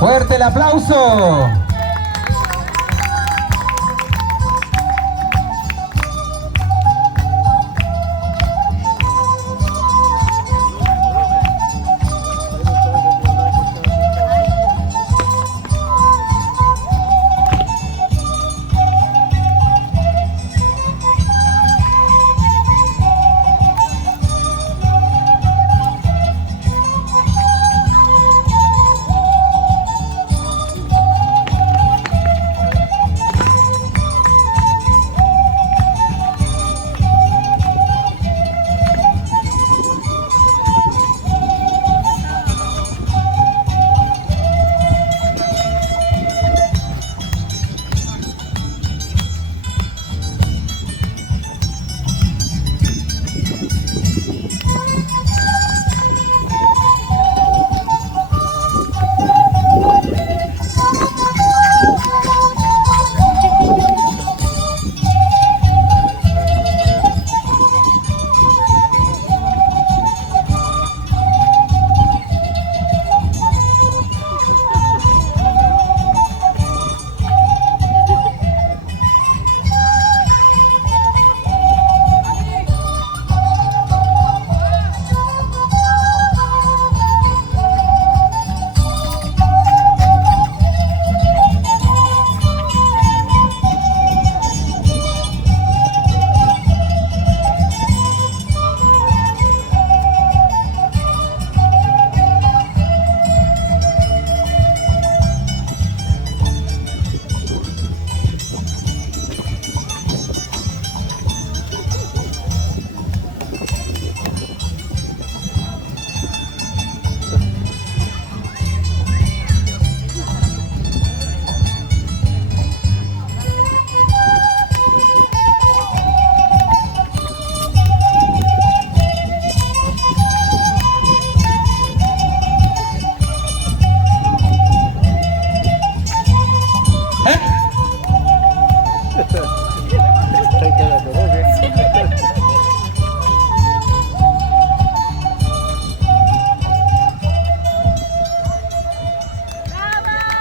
Fuerte el aplauso.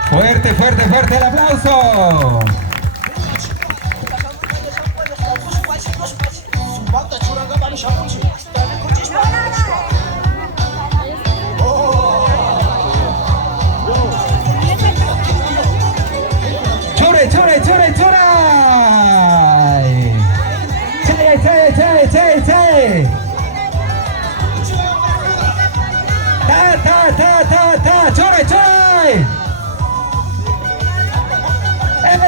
Fuerte, fuerte, fuerte el aplauso. Chure, chure, chure, chure. Che, che, che, che, che. Ta, ta, ta, ta, ta. Chure, chure.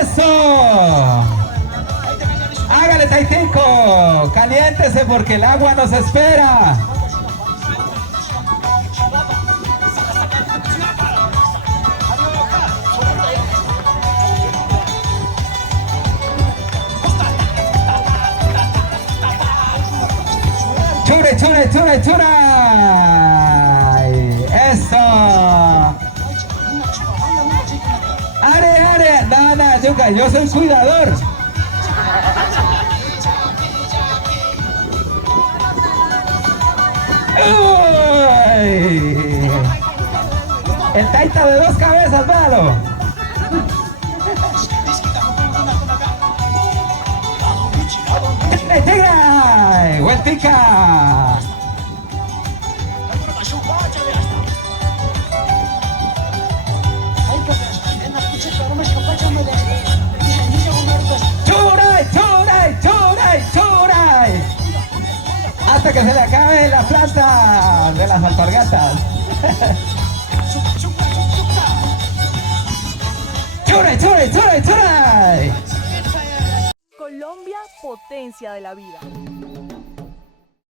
¡Eso! ¡Hágale, Taitico! ¡Caliéntese porque el agua nos espera! ¡Chure, chure, chure, chure! ¡Eso! ¡Are, are! No, no, Yuka, yo soy cuidador. ¡Uy! El taita de dos cabezas, véalo. ¡Tigre, tigre! ¡Vueltica! ¡Churay, churay, churay, churay! Hasta que se le acabe la planta de las alpargatas. ¡Churay, churay, churay, churay! Colombia, potencia de la vida.